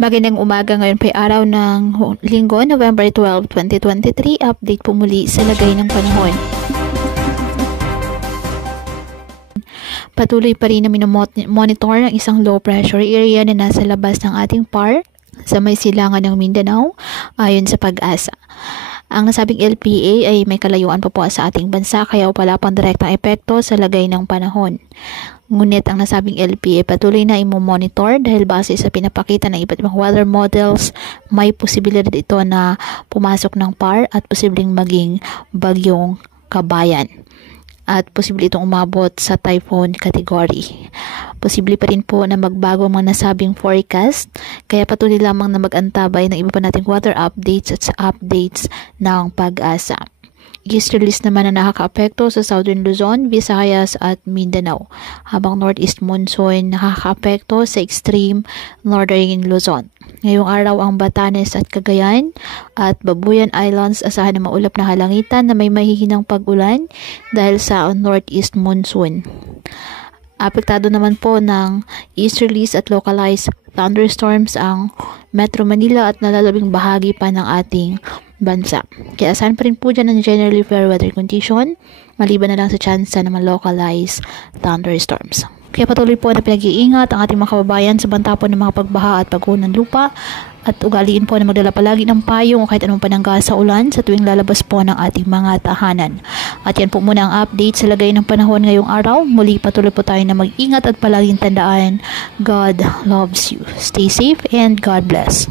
Magandang umaga, ngayon po ay araw ng Linggo, November 12, 2023. Update po muli sa lagay ng panahon. Patuloy pa rin na monitor ang isang low pressure area na nasa labas ng ating PAR sa may silangan ng Mindanao ayon sa Pag-asa. Ang nasabing LPA ay may kalayuan pa po sa ating bansa kaya wala pang direktang epekto sa lagay ng panahon. Ngunit ang nasabing LPA patuloy na imo-monitor dahil base sa pinapakita ng iba't ibang weather models, may posibilidad ito na pumasok ng PAR at posibleng maging bagyong Kabayan. At posible itong umabot sa typhoon category. Posible pa rin po na magbago ang mga nasabing forecast, kaya patuloy lamang na mag-antabay ng iba pa nating weather updates at sa updates ng Pag-asa. Easterlies naman na nakakaapekto sa Southern Luzon, Visayas at Mindanao, habang Northeast Monsoon nakakaapekto sa extreme Northern Luzon. Ngayong araw ang Batanes at Cagayan at Babuyan Islands asahan na maulap na halangitan na may mahihinang pag-ulan dahil sa Northeast Monsoon. Apektado naman po ng easterlies at localized thunderstorms ang Metro Manila at nalalabing bahagi pa ng ating bansa. Kaya asahan pa rin po dyan ng generally fair weather condition, maliban na lang sa chance ng mga localized thunderstorms. Kaya patuloy po na pinag-iingat ang ating mga kababayan sa banta po ng mga pagbaha at pagguho ng lupa at ugaliin po na magdala palagi ng payong o kahit anong panangga sa ulan sa tuwing lalabas po ng ating mga tahanan. At yan po muna ang update sa lagay ng panahon ngayong araw. Muli patuloy po tayo na mag-ingat at palaging tandaan, God loves you. Stay safe and God bless.